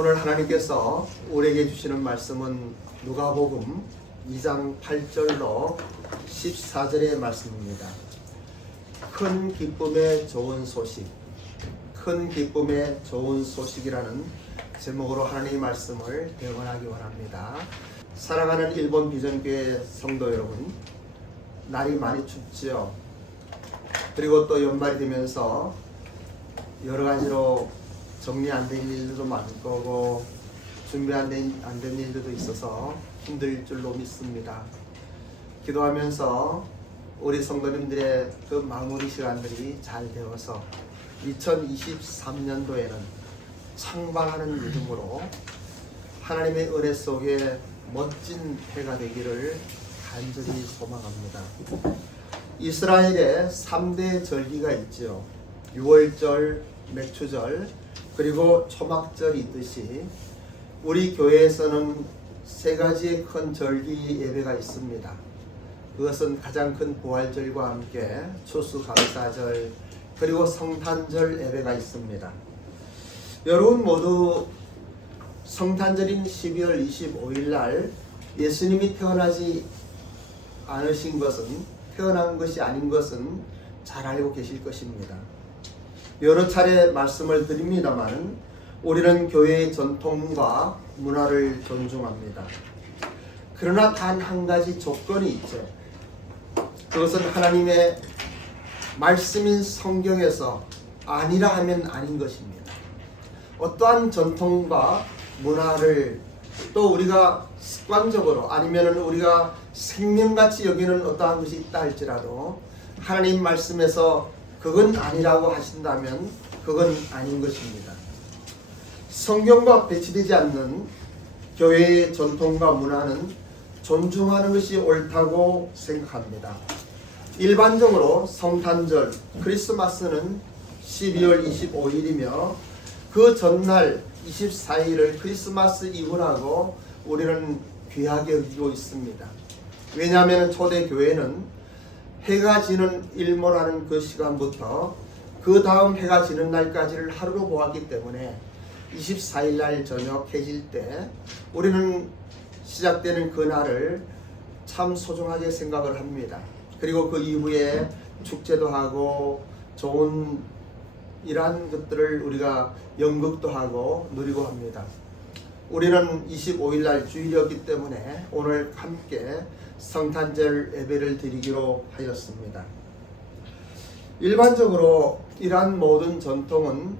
오늘 하나님께서 우리에게 주시는 말씀은 누가복음 2장 8절로 14절의 말씀입니다. 큰 기쁨의 좋은 소식, 큰 기쁨의 좋은 소식이라는 제목으로 하나님의 말씀을 대언하기 원합니다. 사랑하는 일본 비전교회 성도 여러분, 날이 많이 춥지요. 그리고 또 연말이 되면서 여러 가지로 정리 안 된 일들도 많을 거고 준비 안 된 일들도 있어서 힘들 줄로 믿습니다. 기도하면서 우리 성도님들의 그 마무리 시간들이 잘 되어서 2023년도에는 창방하는 믿음으로 하나님의 은혜 속에 멋진 해가 되기를 간절히 소망합니다. 이스라엘에 3대 절기가 있죠. 6월절, 맥추절, 그리고 초막절이 있듯이 우리 교회에서는 세 가지의 큰 절기 예배가 있습니다. 그것은 가장 큰 부활절과 함께 추수감사절 그리고 성탄절 예배가 있습니다. 여러분 모두 성탄절인 12월 25일 날 예수님이 태어나지 않으신 것은, 태어난 것이 아닌 것은 잘 알고 계실 것입니다. 여러 차례 말씀을 드립니다만 우리는 교회의 전통과 문화를 존중합니다. 그러나 단 한 가지 조건이 있죠. 그것은 하나님의 말씀인 성경에서 아니라 하면 아닌 것입니다. 어떠한 전통과 문화를 또 우리가 습관적으로 아니면 우리가 생명같이 여기는 어떠한 것이 있다 할지라도 하나님 말씀에서 그건 아니라고 하신다면 그건 아닌 것입니다. 성경과 배치되지 않는 교회의 전통과 문화는 존중하는 것이 옳다고 생각합니다. 일반적으로 성탄절, 크리스마스는 12월 25일이며 그 전날 24일을 크리스마스 이브라고 우리는 귀하게 여기고 있습니다. 왜냐하면 초대교회는 해가 지는 일모라는 그 시간부터 그 다음 해가 지는 날까지를 하루로 보았기 때문에 24일 날 저녁 해질 때 우리는 시작되는 그 날을 참 소중하게 생각을 합니다. 그리고 그 이후에 축제도 하고 좋은 이러한 것들을 우리가 연극도 하고 누리고 합니다. 우리는 25일 날 주일이었기 때문에 오늘 함께 성탄절 예배를 드리기로 하였습니다. 일반적으로 이러한 모든 전통은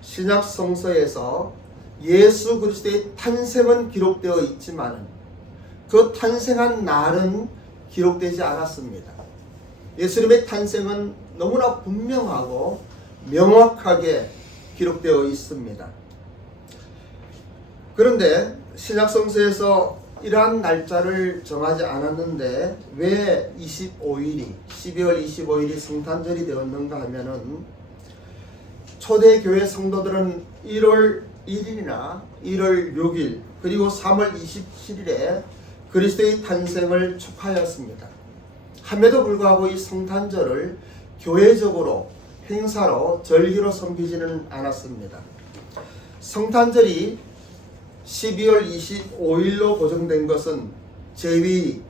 신약 성서에서 예수 그리스도의 탄생은 기록되어 있지만 그 탄생한 날은 기록되지 않았습니다. 예수님의 탄생은 너무나 분명하고 명확하게 기록되어 있습니다. 그런데 신약 성서에서 이러한 날짜를 정하지 않았는데 왜 25일이 12월 25일이 성탄절이 되었는가 하면은 초대교회 성도들은 1월 1일이나 1월 6일 그리고 3월 27일에 그리스도의 탄생을 축하하였습니다. 함에도 불구하고 이 성탄절을 교회적으로 행사로 절기로 섬기지는 않았습니다. 성탄절이 12월 25일로 고정된 것은 제위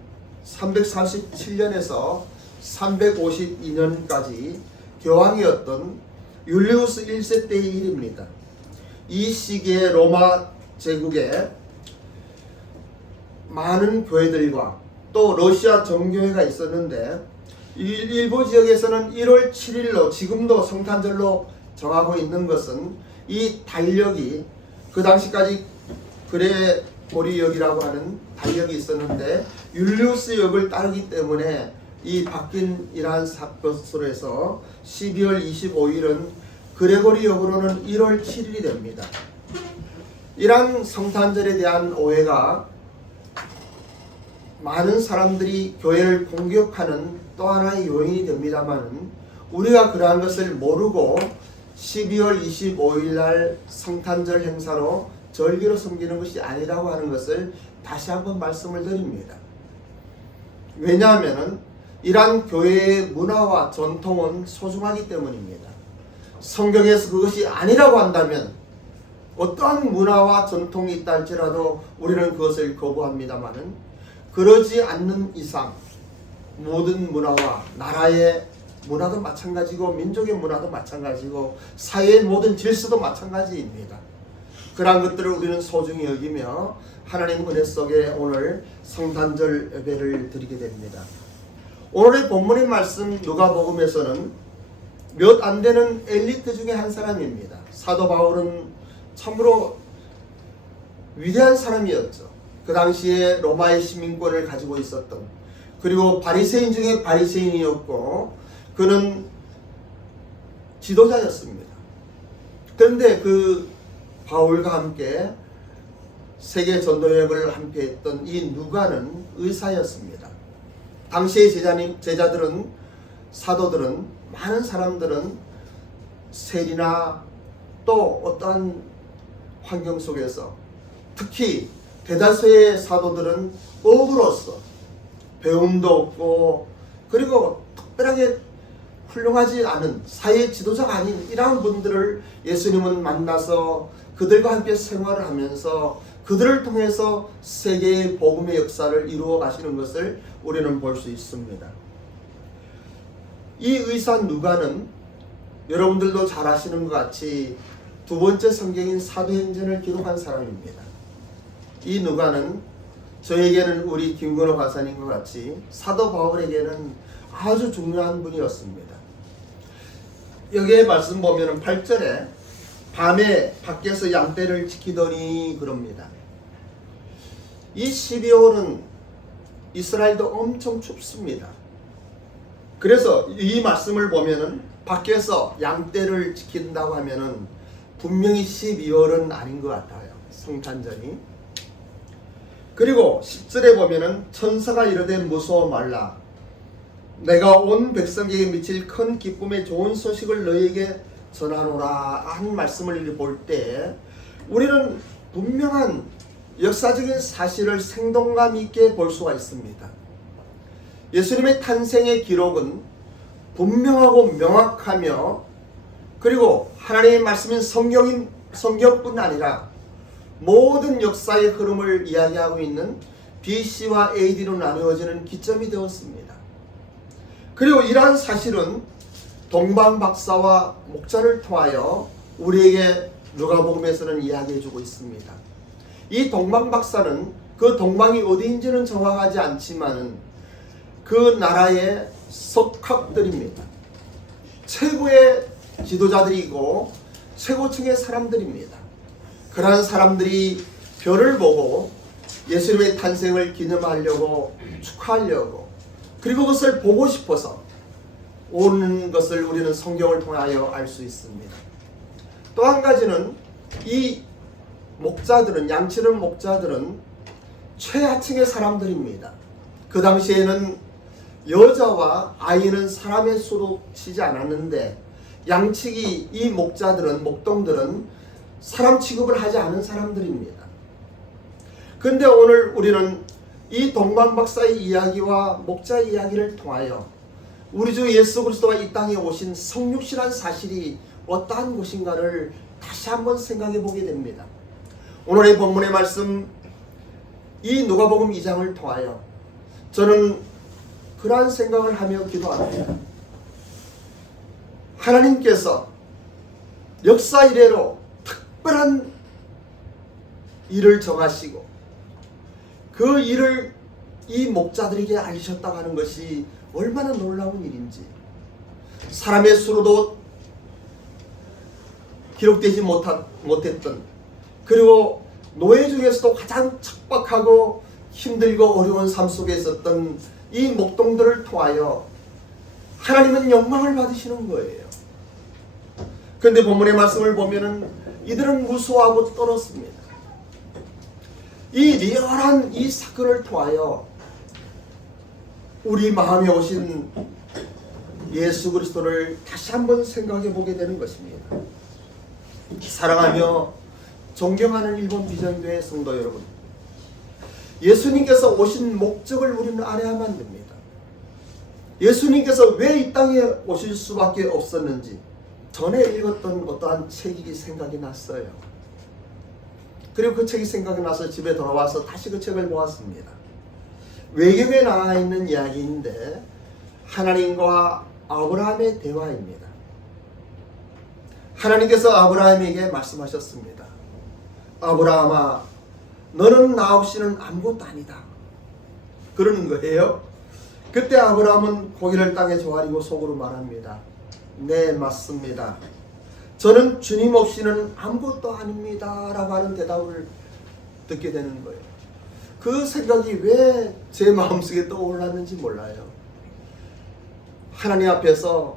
347년에서 352년까지 교황이었던 율리우스 1세 때의 일입니다. 이 시기에 로마 제국에 많은 교회들과 또 러시아 정교회가 있었는데 일부 지역에서는 1월 7일로 지금도 성탄절로 정하고 있는 것은 이 달력이 그 당시까지 그레고리역이라고 하는 달력이 있었는데 율리우스 역을 따르기 때문에 이 바뀐 이러한 것으로 해서 12월 25일은 그레고리역으로는 1월 7일이 됩니다. 이러한 성탄절에 대한 오해가 많은 사람들이 교회를 공격하는 또 하나의 요인이 됩니다만 우리가 그러한 것을 모르고 12월 25일 날 성탄절 행사로 절기로 섬기는 것이 아니라고 하는 것을 다시 한번 말씀을 드립니다. 왜냐하면 이러한 교회의 문화와 전통은 소중하기 때문입니다. 성경에서 그것이 아니라고 한다면 어떠한 문화와 전통이 있다 할지라도 우리는 그것을 거부합니다마는 그러지 않는 이상 모든 문화와 나라의 문화도 마찬가지고 민족의 문화도 마찬가지고 사회의 모든 질서도 마찬가지입니다. 그러한 것들을 우리는 소중히 여기며 하나님 은혜 속에 오늘 성탄절 예배를 드리게 됩니다. 오늘의 본문의 말씀 누가복음에서는 몇 안 되는 엘리트 중에 한 사람입니다. 사도 바울은 참으로 위대한 사람이었죠. 그 당시에 로마의 시민권을 가지고 있었던, 그리고 바리새인 중에 바리새인이었고 그는 지도자였습니다. 그런데 그 바울과 함께 세계 전도 여행을 함께 했던 이 누가는 의사였습니다. 당시의 제자들은, 사도들은, 많은 사람들은 세리나 또 어떠한 환경 속에서, 특히 대다수의 사도들은 어부로서 배움도 없고 그리고 특별하게 훌륭하지 않은 사회 지도자가 아닌 이러한 분들을 예수님은 만나서 그들과 함께 생활을 하면서 그들을 통해서 세계의 복음의 역사를 이루어 가시는 것을 우리는 볼 수 있습니다. 이 의사 누가는 여러분들도 잘 아시는 것 같이 두 번째 성경인 사도행전을 기록한 사람입니다. 이 누가는 저에게는 우리 김건호 가사님과 같이 사도 바울에게는 아주 중요한 분이었습니다. 여기에 말씀 보면 8절에 밤에 밖에서 양떼를 지키더니 그럽니다. 이 12월은 이스라엘도 엄청 춥습니다. 그래서 이 말씀을 보면은 밖에서 양떼를 지킨다고 하면은 분명히 12월은 아닌 것 같아요. 성탄절이. 그리고 10절에 보면은 천사가 이르되 무서워 말라. 내가 온 백성에게 미칠 큰 기쁨의 좋은 소식을 너희에게 전하노라 한 말씀을 볼 때 우리는 분명한 역사적인 사실을 생동감 있게 볼 수가 있습니다. 예수님의 탄생의 기록은 분명하고 명확하며 그리고 하나님의 말씀인 성경뿐 아니라 모든 역사의 흐름을 이야기하고 있는 BC와 AD로 나누어지는 기점이 되었습니다. 그리고 이러한 사실은 동방 박사와 목자를 통하여 우리에게 누가복음에서는 이야기해주고 있습니다. 이 동방 박사는 그 동방이 어디인지는 정확하지 않지만은 그 나라의 석학들입니다. 최고의 지도자들이고 최고층의 사람들입니다. 그러한 사람들이 별을 보고 예수님의 탄생을 기념하려고 축하하려고 그리고 그것을 보고 싶어서 오는 것을 우리는 성경을 통하여 알 수 있습니다. 또 한 가지는 이 목자들은, 양치는 목자들은 최하층의 사람들입니다. 그 당시에는 여자와 아이는 사람의 수로 치지 않았는데 양치기 이 목자들은, 목동들은 사람 취급을 하지 않은 사람들입니다. 그런데 오늘 우리는 이 동방박사의 이야기와 목자의 이야기를 통하여 우리 주 예수 그리스도가 이 땅에 오신 성육신한 사실이 어떠한 것인가를 다시 한번 생각해 보게 됩니다. 오늘의 본문의 말씀 이 누가복음 2장을 통하여 저는 그러한 생각을 하며 기도합니다. 하나님께서 역사 이래로 특별한 일을 정하시고 그 일을 이 목자들에게 알리셨다고 하는 것이 얼마나 놀라운 일인지, 사람의 수로도 기록되지 못했던 그리고 노예 중에서도 가장 척박하고 힘들고 어려운 삶 속에 있었던 이 목동들을 통하여 하나님은 영광을 받으시는 거예요. 그런데 본문의 말씀을 보면은 이들은 무수하고 떨었습니다. 이 리얼한 이 사건을 통하여 우리 마음에 오신 예수 그리스도를 다시 한번 생각해 보게 되는 것입니다. 사랑하며 존경하는 일본 비전교회 성도 여러분, 예수님께서 오신 목적을 우리는 알아야만 됩니다. 예수님께서 왜 이 땅에 오실 수밖에 없었는지 전에 읽었던 어떠한 책이 생각이 났어요. 그리고 그 책이 생각이 나서 집에 돌아와서 다시 그 책을 보았습니다. 외경에 나와 있는 이야기인데 하나님과 아브라함의 대화입니다. 하나님께서 아브라함에게 말씀하셨습니다. 아브라함아, 너는 나 없이는 아무것도 아니다. 그러는 거예요. 그때 아브라함은 고개를 땅에 조아리고 속으로 말합니다. 네, 맞습니다. 저는 주님 없이는 아무것도 아닙니다. 라고 하는 대답을 듣게 되는 거예요. 그 생각이 왜 제 마음속에 떠올랐는지 몰라요. 하나님 앞에서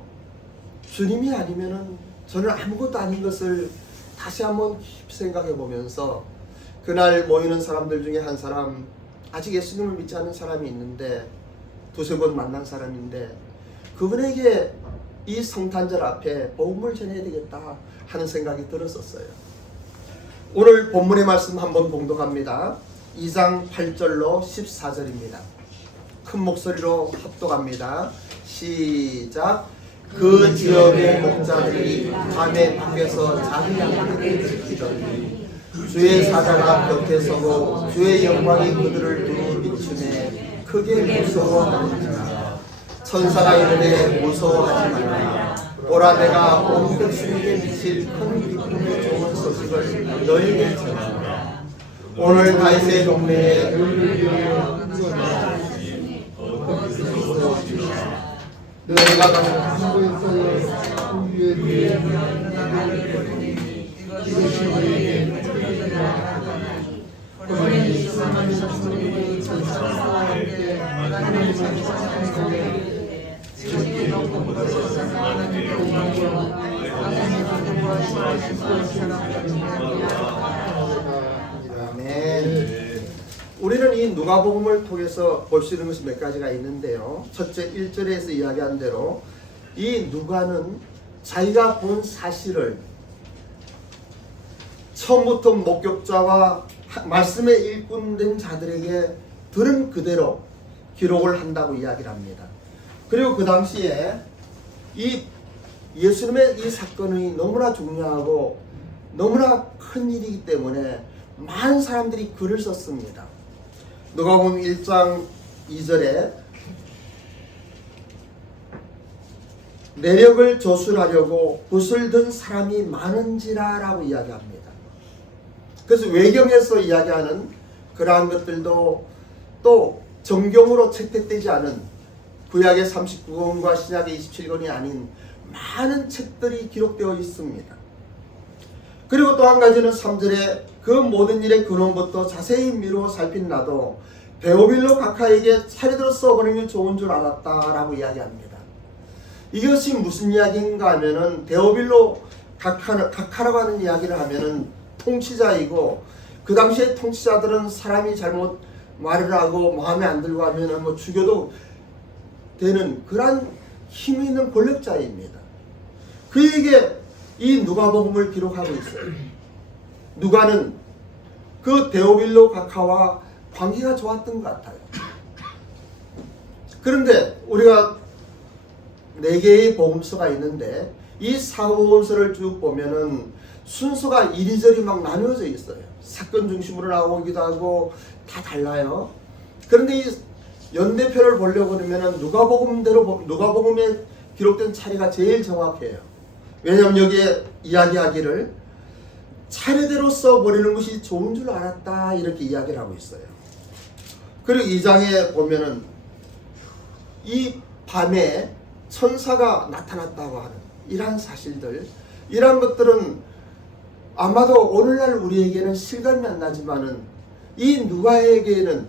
주님이 아니면은 저는 아무것도 아닌 것을 다시 한번 깊이 생각해 보면서 그날 모이는 사람들 중에 한 사람, 아직 예수님을 믿지 않는 사람이 있는데 두세 번 만난 사람인데 그분에게 이 성탄절 앞에 복음을 전해야 되겠다 하는 생각이 들었었어요. 오늘 본문의 말씀 한번 봉독합니다. 2장 8절로 14절입니다. 큰 목소리로 합독합니다. 시작. 그 지역의 목자들이 밤에 밖에서 자기 양들을 지키더니 주의 사자가 곁에 서고 주의 영광이 그들을 두루 비추매 크게 무서워하는지라. 천사가 이르되 무서워하지 말라. 보라, 내가 온 백성에게 미칠 큰 기쁨의 좋은 소식을 너희에게 전하노라. 오늘 다윗의 동네에 너희가 우리는 이 누가복음을 통해서 볼 수 있는 것이 몇 가지가 있는데요. 첫째 1절에서 이야기한 대로 이 누가는 자기가 본 사실을 처음부터 목격자와 말씀에 일꾼된 자들에게 들은 그대로 기록을 한다고 이야기를 합니다. 그리고 그 당시에 이 예수님의 이 사건이 너무나 중요하고 너무나 큰 일이기 때문에 많은 사람들이 글을 썼습니다. 누가복음 1장 2절에 내력을 조술하려고 붓을 든 사람이 많은지라 라고 이야기합니다. 그래서 외경에서 이야기하는 그러한 것들도 또 정경으로 채택되지 않은 구약의 39권과 신약의 27권이 아닌 많은 책들이 기록되어 있습니다. 그리고 또 한 가지는 3절에 그 모든 일의 근원부터 자세히 미루어 살핀나도 데오빌로 각하에게 차례대로 써버리면 좋은 줄 알았다라고 이야기합니다. 이것이 무슨 이야기인가 하면은 데오빌로 각하라고 하는 이야기를 하면은 통치자이고 그 당시에 통치자들은 사람이 잘못 말을 하고 마음에 안 들고 하면은 뭐 죽여도 되는 그런 힘이 있는 권력자입니다. 그에게 이 누가복음을 기록하고 있어요. 누가는 그 데오빌로 각하와 관계가 좋았던 것 같아요. 그런데 우리가 4개의 복음서가 있는데 이 사복음서를 쭉 보면은 순서가 이리저리 막 나누어져 있어요. 사건 중심으로 나오기도 하고 다 달라요. 그런데 이 연대표를 보려고 그러면은 누가복음에 기록된 차례가 제일 정확해요. 왜냐하면 여기에 이야기하기를 차례대로 써버리는 것이 좋은 줄 알았다 이렇게 이야기를 하고 있어요. 그리고 2장에 보면은 이 밤에 천사가 나타났다고 하는 이러한 사실들, 이러한 것들은 아마도 오늘날 우리에게는 실감이 안 나지만은 이 누가에게는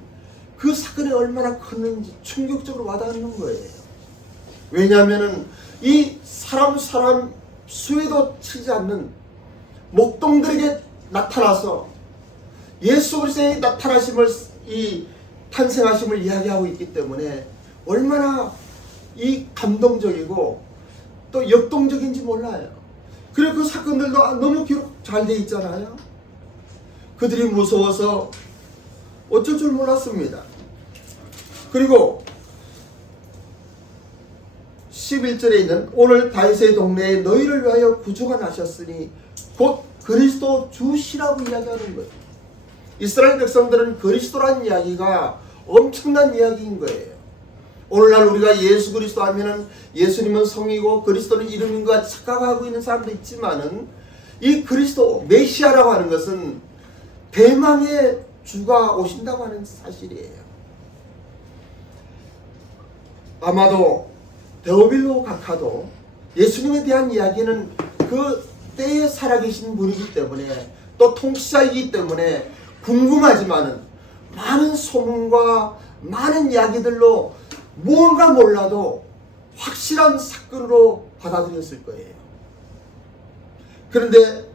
그 사건이 얼마나 컸는지 충격적으로 와닿는 거예요. 왜냐하면은 이 사람 수에도 치지 않는 목동들에게 나타나서 예수 그리스도의 나타나심을 이 탄생하심을 이야기하고 있기 때문에 얼마나 이 감동적이고 또 역동적인지 몰라요. 그리고 그 사건들도 너무 기록 잘 돼 있잖아요. 그들이 무서워서 어쩔 줄 몰랐습니다. 그리고 11절에 있는 오늘 다윗의 동네에 너희를 위하여 구주가 나셨으니 곧 그리스도 주시라고 이야기하는 거예요. 이스라엘 백성들은 그리스도란 이야기가 엄청난 이야기인 거예요. 오늘날 우리가 예수 그리스도 하면은 예수님은 성이고 그리스도는 이름인 것 같이 착각하고 있는 사람도 있지만은 이 그리스도 메시아라고 하는 것은 대망의 주가 오신다고 하는 사실이에요. 아마도 데오빌로 각하도 예수님에 대한 이야기는 그 때에 살아계신 분이기 때문에 또 통치자이기 때문에 궁금하지만은 많은 소문과 많은 이야기들로 무언가 몰라도 확실한 사건으로 받아들였을 거예요. 그런데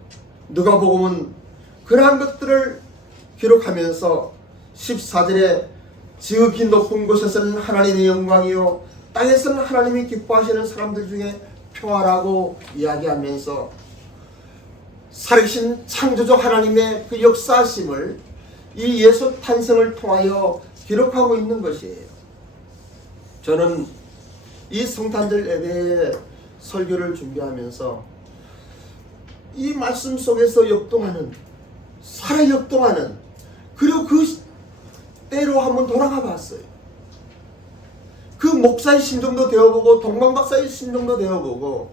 누가복음은 그러한 것들을 기록하면서 14절에 지극히 높은 곳에서는 하나님의 영광이요 땅에서는 하나님이 기뻐하시는 사람들 중에 평화라고 이야기하면서 살아계신 창조주 하나님의 그 역사심을 이 예수 탄생을 통하여 기록하고 있는 것이에요. 저는 이 성탄절 예배의 설교를 준비하면서 이 말씀 속에서 역동하는, 살아 역동하는, 그리고 그 때로 한번 돌아가 봤어요. 그 목사의 심정도 되어보고 동방박사의 심정도 되어보고,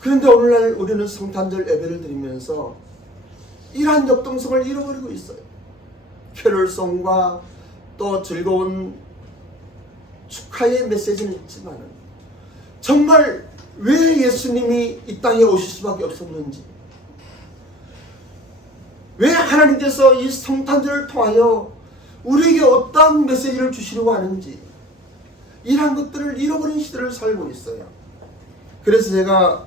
그런데 오늘날 우리는 성탄절 예배를 드리면서 이러한 역동성을 잃어버리고 있어요. 캐롤송과 또 즐거운 축하의 메시지는 있지만 정말 왜 예수님이 이 땅에 오실 수밖에 없었는지, 왜 하나님께서 이 성탄절을 통하여 우리에게 어떠한 메시지를 주시려고 하는지, 이러한 것들을 잃어버린 시대를 살고 있어요. 그래서 제가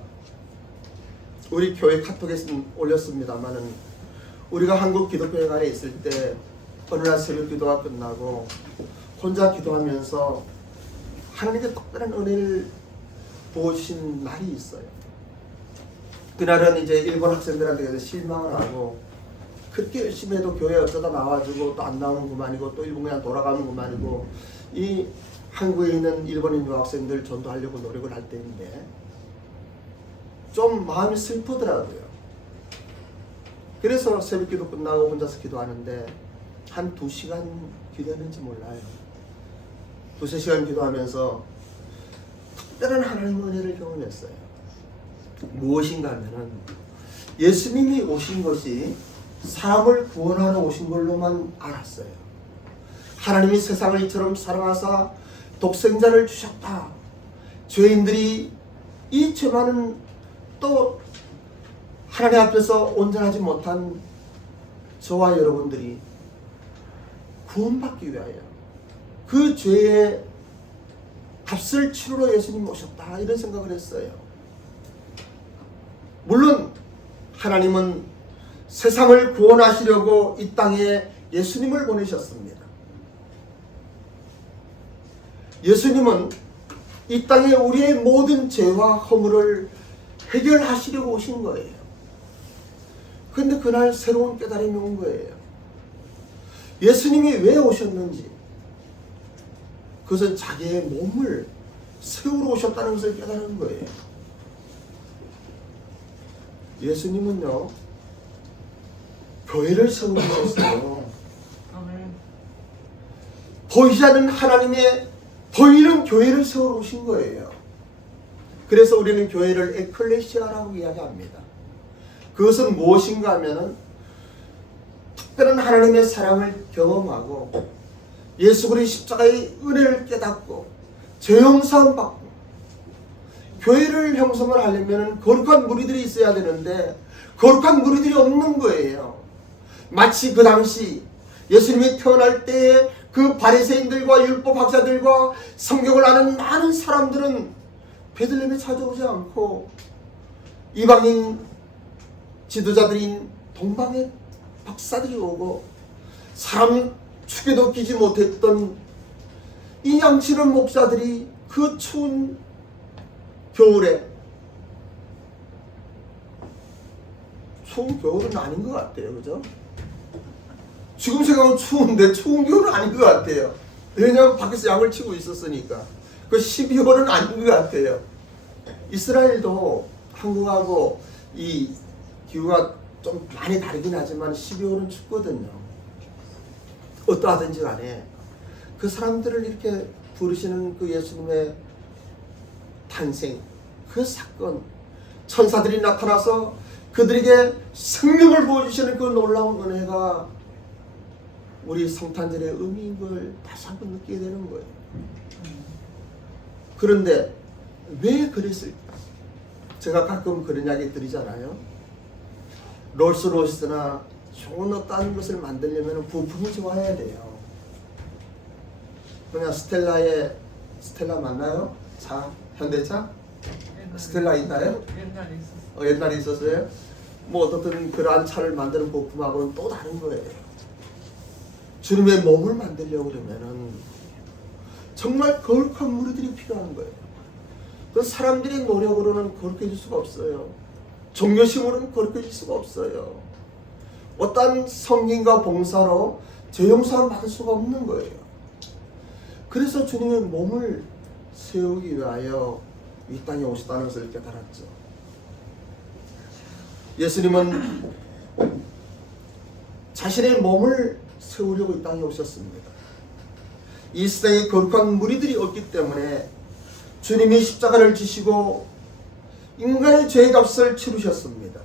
우리 교회 카톡에 올렸습니다마는, 우리가 한국 기독교회관에 있을 때 어느 날 새벽 기도가 끝나고 혼자 기도하면서 하나님께 특별한 은혜를 부어주신 날이 있어요. 그날은 이제 일본 학생들한테 실망을 하고, 그렇게 열심히 해도 교회 어쩌다 나와주고 또 안 나오는 그만이고 또 일본 그냥 돌아가는 그만이고, 이 한국에 있는 일본인 유학생들 전도하려고 노력을 할 때인데 좀 마음이 슬프더라고요. 그래서 새벽기도 끝나고 혼자서 기도하는데 한 2시간 기도했는지 몰라요. 2-3시간 기도하면서 특별한 하나님의 은혜를 경험했어요. 무엇인가 하면은 예수님이 오신 것이 사람을 구원하러 오신 걸로만 알았어요. 하나님이 세상을 이처럼 사랑하사 독생자를 주셨다. 죄인들이 이 죄 많은 또 하나님 앞에서 온전하지 못한 저와 여러분들이 구원받기 위하여 그 죄의 값을 치르러 예수님이 오셨다, 이런 생각을 했어요. 물론 하나님은 세상을 구원하시려고 이 땅에 예수님을 보내셨습니다. 예수님은 이 땅에 우리의 모든 죄와 허물을 해결하시려고 오신 거예요. 그런데 그날 새로운 깨달음이 온 거예요. 예수님이 왜 오셨는지, 그것은 자기의 몸을 세우러 오셨다는 것을 깨달은 거예요. 예수님은요, 교회를 세우셨어요. 보이지 않는 하나님의 보이는 교회를 세우러 오신 거예요. 그래서 우리는 교회를 에클레시아라고 이야기합니다. 그것은 무엇인가 하면은 특별한 하나님의 사랑을 경험하고 예수 그리스도의 십자가의 은혜를 깨닫고 죄용서함 받고, 교회를 형성을 하려면 거룩한 무리들이 있어야 되는데 거룩한 무리들이 없는 거예요. 마치 그 당시 예수님이 태어날 때에 그 바리새인들과 율법학자들과 성경을 아는 많은 사람들은 베들레헴에 찾아오지 않고 이방인 지도자들인 동방의 박사들이 오고, 사람 축에도 끼지 못했던 이 양치는 목사들이 그 추운 겨울에, 추운 겨울은 아닌 것 같아요. 그죠? 지금 생각하면 추운데 추운 겨울은 아닌 것 같아요. 왜냐하면 밖에서 양을 치고 있었으니까. 그 12월은 아닌 것 같아요. 이스라엘도 한국하고 이 기후가 좀 많이 다르긴 하지만 12월은 춥거든요. 어떠하든지 간에 그 사람들을 이렇게 부르시는 그 예수님의 탄생, 그 사건, 천사들이 나타나서 그들에게 생명을 보여주시는 그 놀라운 은혜가 우리 성탄절의 의미인 걸 다시 한번 느끼게 되는 거예요. 그런데 왜 그랬을까? 제가 가끔 그런 이야기 드리잖아요. 롤스로이스나 좋은 어떤 것을 만들려면 부품이 좋아야 돼요. 그냥 스텔라 맞나요? 차, 현대차? 스텔라 있나요? 옛날에 있었어. 옛날에 있었어요? 뭐 어떻든 그러한 차를 만드는 부품하고는 또 다른 거예요. 주님의 몸을 만들려고 그러면은 정말 거룩한 무리들이 필요한 거예요. 그 사람들의 노력으로는 거룩해질 수가 없어요. 종교심으로는 거룩해질 수가 없어요. 어떤 성김과 봉사로 죄 용서를 받을 수가 없는 거예요. 그래서 주님의 몸을 세우기 위하여 이 땅에 오셨다는 것을 깨달았죠. 예수님은 자신의 몸을 세우려고 이 땅에 오셨습니다. 이 세상에 거룩한 무리들이 없기 때문에 주님이 십자가를 지시고 인간의 죄의 값을 치르셨습니다.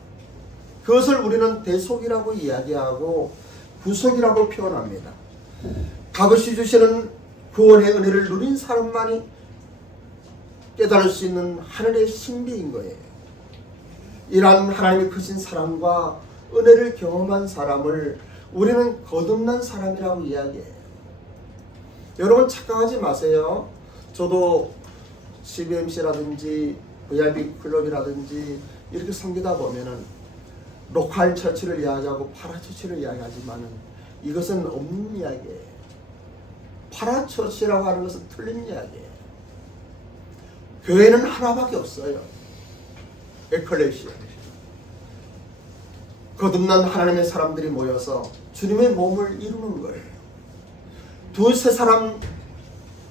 그것을 우리는 대속이라고 이야기하고 구속이라고 표현합니다. 값없이 주시는 구원의 은혜를 누린 사람만이 깨달을 수 있는 하늘의 신비인 거예요. 이러한 하나님의 크신 사랑과 은혜를 경험한 사람을 우리는 거듭난 사람이라고 이야기해요. 여러분 착각하지 마세요. 저도 CBMC라든지 VIP 클럽이라든지 이렇게 섬기다 보면은 로컬 처치를 이야기하고 파라처치를 이야기하지만은 이것은 없는 이야기예요. 파라처치라고 하는 것은 틀린 이야기예요. 교회는 하나밖에 없어요. 에클레시아. 거듭난 하나님의 사람들이 모여서 주님의 몸을 이루는 거예요. 두세 사람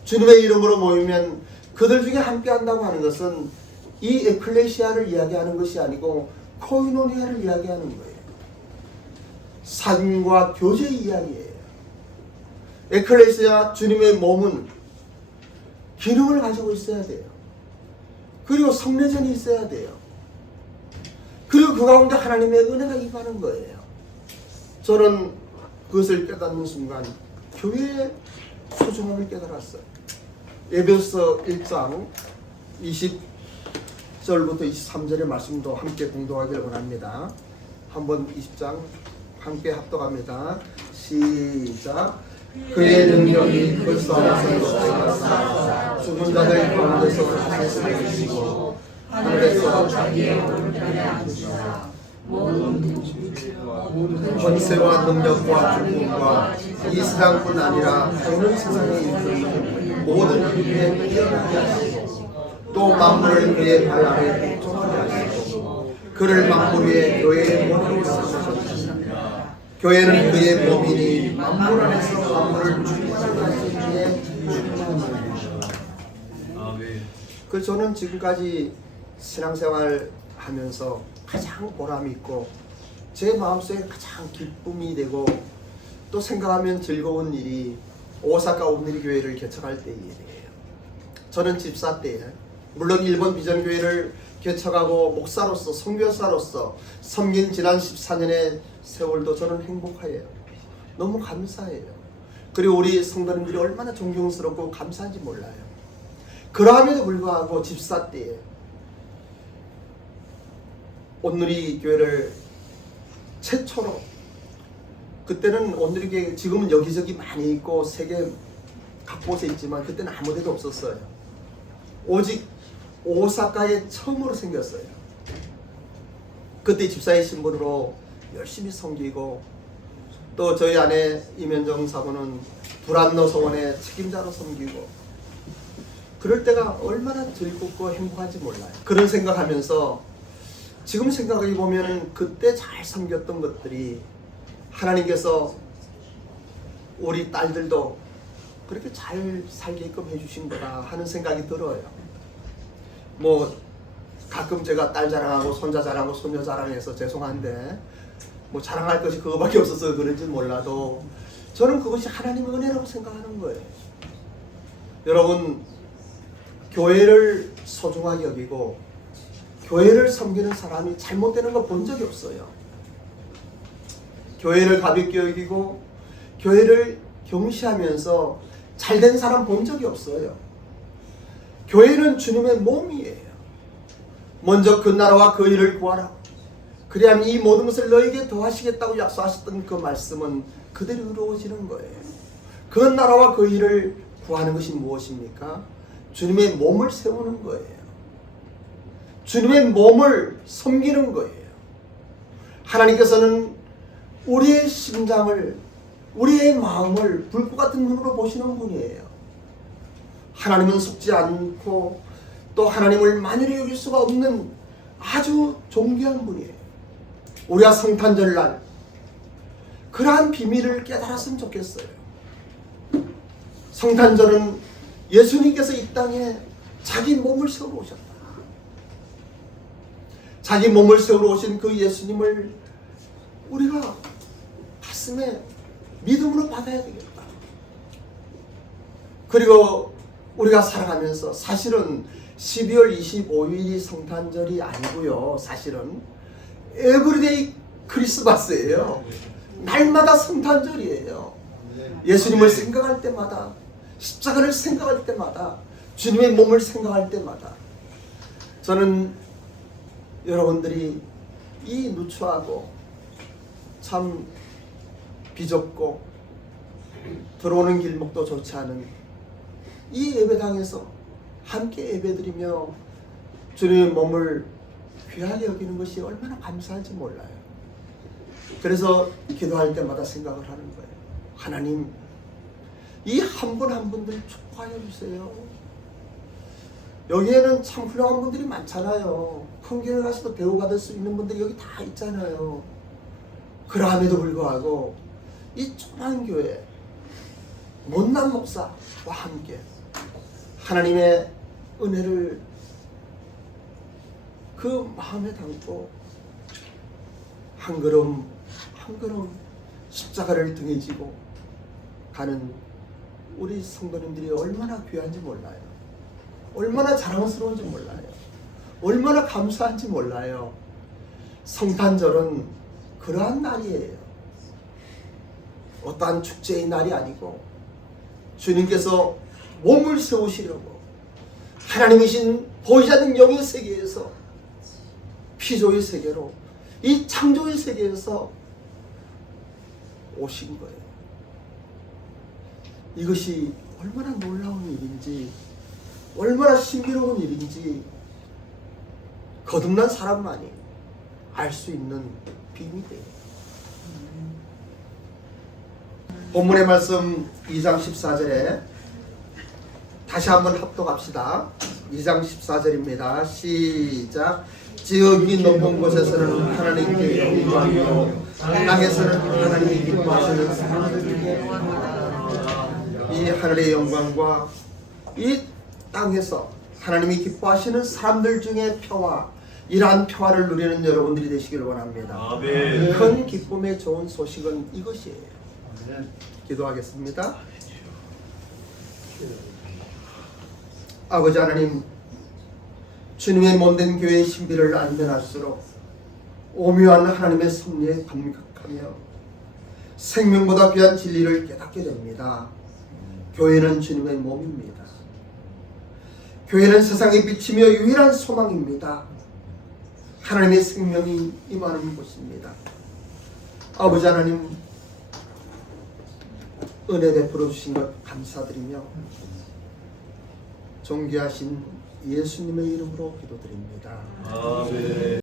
주님의 이름으로 모이면 그들 중에 함께 한다고 하는 것은 이 에클레시아를 이야기하는 것이 아니고 코이노니아를 이야기하는 거예요. 사귐과 교제의 이야기예요. 에클레시아 주님의 몸은 기능을 가지고 있어야 돼요. 그리고 성례전이 있어야 돼요. 그리고 그 가운데 하나님의 은혜가 임하는 거예요. 저는 그것을 깨닫는 순간 교회의 소중함을 깨달았어요. 에베소 1장 20절부터 23절의 말씀도 함께 공동하기를 원합니다. 한번 20장 함께 합독합니다. 시작. 그의 능력이 그 싸움에서 죽은 자들 가운데서 다시 살리시고 하늘에서 자기의 오른편에 앉으사 모든 권세와 능력과 주권과 이 세상뿐 아니라 오는 세상에 있는 모든 일에 뛰어나게 하시고 또 만물을 그의 발 아래 복종하게 하시고 그를 만물 위에 교회의 몸으로 삼으셨습니다. 교회는 그의 몸이니 만물 안에서 만물을 주관하시기에 충만합니다. 그래서 저는 지금까지 신앙생활 하면서 가장 보람이 있고 제 마음속에 가장 기쁨이 되고 또 생각하면 즐거운 일이 오사카 온누리 교회를 개척할 때의 일이에요. 저는 집사 때 물론 일본 비전교회를 개척하고 목사로서 선교사로서 섬긴 지난 14년의 세월도 저는 행복해요. 너무 감사해요. 그리고 우리 성도님들이 얼마나 존경스럽고 감사한지 몰라요. 그럼에도 불구하고 집사 때에 온누리 교회를 최초로 그때는 온누리 교회 지금은 여기저기 많이 있고 세계 각곳에 있지만 그때는 아무 데도 없었어요. 오직 오사카에 처음으로 생겼어요. 그때 집사의 신분으로 열심히 섬기고 또 저희 아내 이면정 사모는 불안노 소원의 책임자로 섬기고 그럴 때가 얼마나 즐겁고 행복한지 몰라요. 그런 생각하면서 지금 생각해 보면 그때 잘 섬겼던 것들이 하나님께서 우리 딸들도 그렇게 잘 살게끔 해주신 거다 하는 생각이 들어요. 뭐 가끔 제가 딸 자랑하고 손자 자랑하고 손녀 자랑해서 죄송한데 뭐 자랑할 것이 그거밖에 없어서 그런지 몰라도 저는 그것이 하나님의 은혜라고 생각하는 거예요. 여러분, 교회를 소중하게 여기고 교회를 섬기는 사람이 잘못되는 거 본 적이 없어요. 교회를 가볍게 여기고 교회를 경시하면서 잘된 사람 본 적이 없어요. 교회는 주님의 몸이에요. 먼저 그 나라와 그 일을 구하라. 그리하면 이 모든 것을 너에게 더하시겠다고 약속하셨던 그 말씀은 그대로 이루어지는 거예요. 그 나라와 그 일을 구하는 것이 무엇입니까? 주님의 몸을 세우는 거예요. 주님의 몸을 섬기는 거예요. 하나님께서는 우리의 심장을, 우리의 마음을 불꽃 같은 눈으로 보시는 분이에요. 하나님은 속지 않고 또 하나님을 만연히 여길 수가 없는 아주 존귀한 분이에요. 우리가 성탄절날 그러한 비밀을 깨달았으면 좋겠어요. 성탄절은 예수님께서 이 땅에 자기 몸을 세우러 오셨다. 자기 몸을 세우러 오신 그 예수님을 우리가 가슴에 믿음으로 받아야 되겠다. 그리고 우리가 살아가면서 사실은 12월 25일이 성탄절이 아니고요. 사실은 에브리데이 크리스마스예요. 날마다 성탄절이에요. 예수님을 생각할 때마다, 십자가를 생각할 때마다, 주님의 몸을 생각할 때마다 저는 여러분들이 이 누추하고 참 비좁고 들어오는 길목도 좋지 않은 이 예배당에서 함께 예배드리며 주님의 몸을 귀하게 여기는 것이 얼마나 감사한지 몰라요. 그래서 기도할 때마다 생각을 하는 거예요. 하나님, 이 한 분 한 분들 축복하여 주세요. 여기에는 참 훌륭한 분들이 많잖아요. 큰 교회 가서도 배우 받을 수 있는 분들이 여기 다 있잖아요. 그럼에도 불구하고 이 조그만 교회 못난 목사와 함께 하나님의 은혜를 그 마음에 담고 한 걸음 한 걸음 십자가를 등에 지고 가는 우리 성도님들이 얼마나 귀한지 몰라요. 얼마나 자랑스러운지 몰라요. 얼마나 감사한지 몰라요. 성탄절은 그러한 날이에요. 어떠한 축제의 날이 아니고 주님께서 몸을 세우시려고 하나님이신 보이지 않는 영의 세계에서 피조의 세계로 이 창조의 세계에서 오신 거예요. 이것이 얼마나 놀라운 일인지, 얼마나 신비로운 일인지 거듭난 사람만이 알 수 있는 비밀이에요. 본문의 말씀 2장 14절에 다시 한번 합독합시다. 2장 14절입니다. 시작. 지극히 높은 곳에서는 하나님께 영광하며 땅에서는 하나님이 기뻐하시는 사람들에게 이 하늘의 영광과 이 땅에서 하나님이 기뻐하시는 사람들 중에 평화, 이러한 평화를 누리는 여러분들이 되시기를 원합니다. 아멘. 큰 기쁨의 좋은 소식은 이것이에요. 아멘. 기도하겠습니다. 아버지 하나님, 주님의 몸된 교회의 신비를 알면 알수록 오묘한 하나님의 섭리에 감격하며 생명보다 귀한 진리를 깨닫게 됩니다. 교회는 주님의 몸입니다. 교회는 세상에 비치며 유일한 소망입니다. 하나님의 생명이 임하는 곳입니다. 아버지 하나님, 은혜 베풀어 주신 것 감사드리며 존귀하신 예수님의 이름으로 기도드립니다. 아멘.